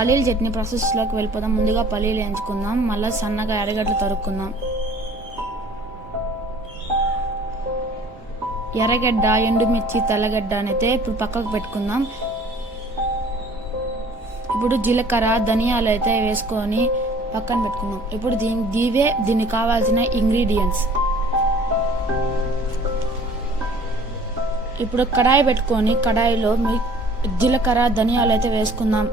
పల్లీల చట్నీ ప్రాసెస్లోకి వెళ్ళిపోదాం. ముందుగా పల్లీలు వేయించుకుందాం. మళ్ళీ సన్నగా ఎర్రగడ్డలు తరుక్కుందాం. ఎర్రగడ్డ, ఎండుమిర్చి, తెల్లగడ్డ అయితే ఇప్పుడు పక్కకు పెట్టుకుందాం. ఇప్పుడు జీలకర్ర, ధనియాలు అయితే వేసుకొని పక్కన పెట్టుకుందాం. ఇప్పుడు దీనికి కావాల్సిన ఇంగ్రీడియంట్స్. ఇప్పుడు కడాయి పెట్టుకొని కడాయిలో జీలకర్ర, ధనియాలు అయితే వేసుకుందాం.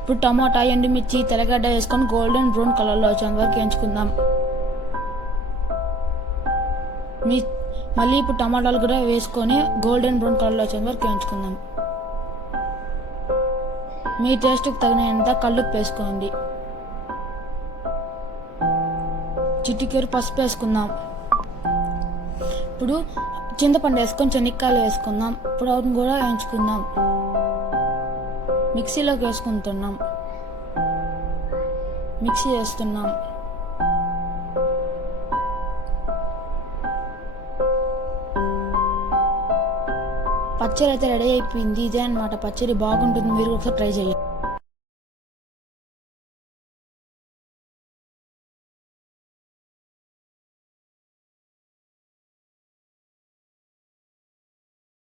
ఇప్పుడు టమాటా, ఎండుమిర్చి, తెల్లగడ్డ వేసుకొని గోల్డెన్ బ్రౌన్ కలర్లో వచ్చేంత వరకు వేయించుకుందాం. మళ్ళీ ఇప్పుడు టమాటాలు కూడా వేసుకొని గోల్డెన్ బ్రౌన్ కలర్లో వచ్చేంత వరకు వేయించుకుందాం. మీ టేస్ట్కి తగినంత కల్లుప్పు వేసుకోండి. చిటికెడు పసుపు వేసుకుందాం. ఇప్పుడు చింతపండు వేసుకొని శనక్కాయలు వేసుకుందాం. ఇప్పుడు అవును కూడా వేయించుకుందాం. మిక్సీలోకి వేసుకుంటున్నాం. మిక్సీ వేస్తున్నాం. పచ్చడి అయితే రెడీ అయిపోయింది. ఇదే అన్నమాట పచ్చడి. బాగుంటుంది, మీరు ఒకసారి ట్రై చేయండి.